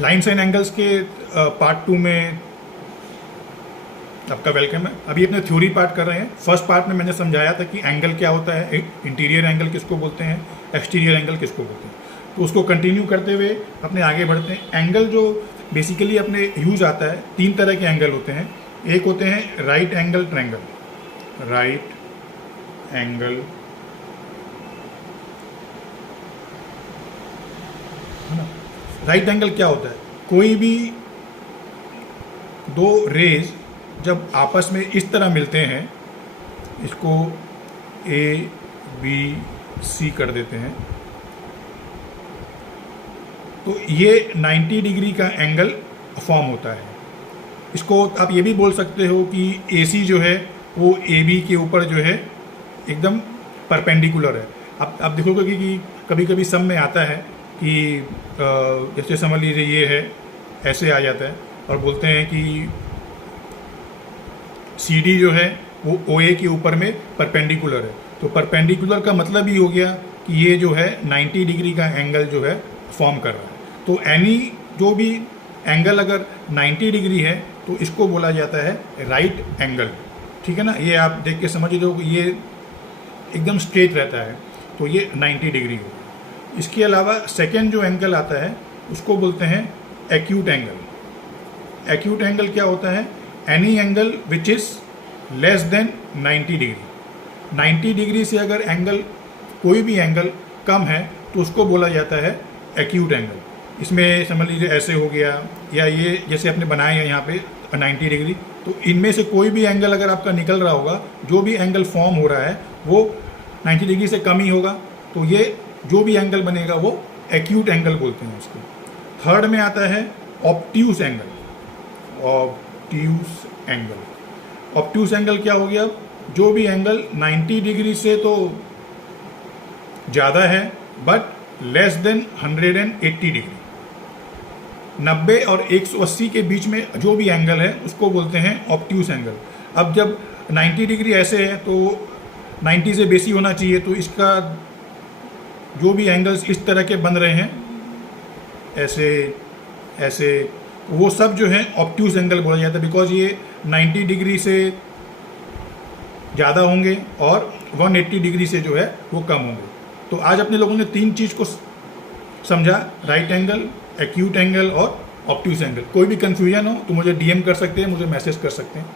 Lines and angles के part 2 में आपका वेलकम है। अभी अपने थ्योरी पार्ट कर रहे हैं। फर्स्ट पार्ट में मैंने समझाया था कि एंगल क्या होता है, इंटीरियर एंगल किसको बोलते हैं, एक्सटीरियर एंगल किसको बोलते हैं। तो उसको कंटिन्यू करते हुए अपने आगे बढ़ते हैं। एंगल जो बेसिकली अपने यूज आता है, 3 तरह के एंगल होते हैं। एक होते हैं right angle triangle, right angle, है ना। राइट एंगल क्या होता है, कोई भी दो रेज जब आपस में इस तरह मिलते हैं, इसको ए बी सी कर देते हैं, तो ये 90 डिग्री का एंगल फॉर्म होता है। इसको आप ये भी बोल सकते हो कि AC जो है वो AB के ऊपर जो है एकदम परपेंडिकुलर है। आप देखोगे कि कभी कभी सब में आता है कि जैसे समझ लीजिए ये है, ऐसे आ जाता है और बोलते हैं कि CD जो है वो OA के ऊपर में परपेंडिकुलर है। तो परपेंडिकुलर का मतलब ही हो गया कि ये जो है 90 डिग्री का एंगल जो है फॉर्म कर रहा है। तो एनी जो भी एंगल अगर 90 डिग्री है तो इसको बोला जाता है राइट एंगल, ठीक है ना। ये आप देख के समझ लो कि ये एकदम स्ट्रेट रहता है, तो ये 90 डिग्री हो। इसके अलावा सेकेंड जो एंगल आता है उसको बोलते हैं एक्यूट एंगल। एक्यूट एंगल क्या होता है, any angle which is less than 90 degree. 90 degree से अगर एंगल, कोई भी एंगल कम है तो उसको बोला जाता है एक्यूट एंगल। इसमें समझ लीजिए ऐसे हो गया, या ये जैसे आपने बनाया है यहाँ पे 90 डिग्री, तो इनमें से कोई भी एंगल अगर आपका निकल रहा होगा, जो भी एंगल फॉर्म हो रहा है वो 90 डिग्री से कम ही होगा, तो ये जो भी एंगल बनेगा वो एक्यूट एंगल बोलते हैं उसको। थर्ड में आता है obtuse angle. Obtuse angle, obtuse angle क्या हो गया, जो भी एंगल 90 डिग्री से तो ज़्यादा है बट लेस देन 180 डिग्री। 90 और 180 के बीच में जो भी एंगल है उसको बोलते हैं ऑब्ट्यूस एंगल। अब जब 90 डिग्री ऐसे है तो 90 से बेसी होना चाहिए, तो इसका जो भी एंगल्स इस तरह के बन रहे हैं, ऐसे ऐसे, वो सब जो है ऑब्ट्यूस एंगल बोला जाता है, बिकॉज ये 90 डिग्री से ज़्यादा होंगे और 180 डिग्री से जो है वो कम होंगे। तो आज अपने लोगों ने 3 चीज़ को समझा, राइट एंगल, एक्यूट एंगल और ऑब्ट्यूस एंगल। कोई भी कन्फ्यूजन हो तो मुझे DM कर सकते हैं, मुझे मैसेज कर सकते हैं।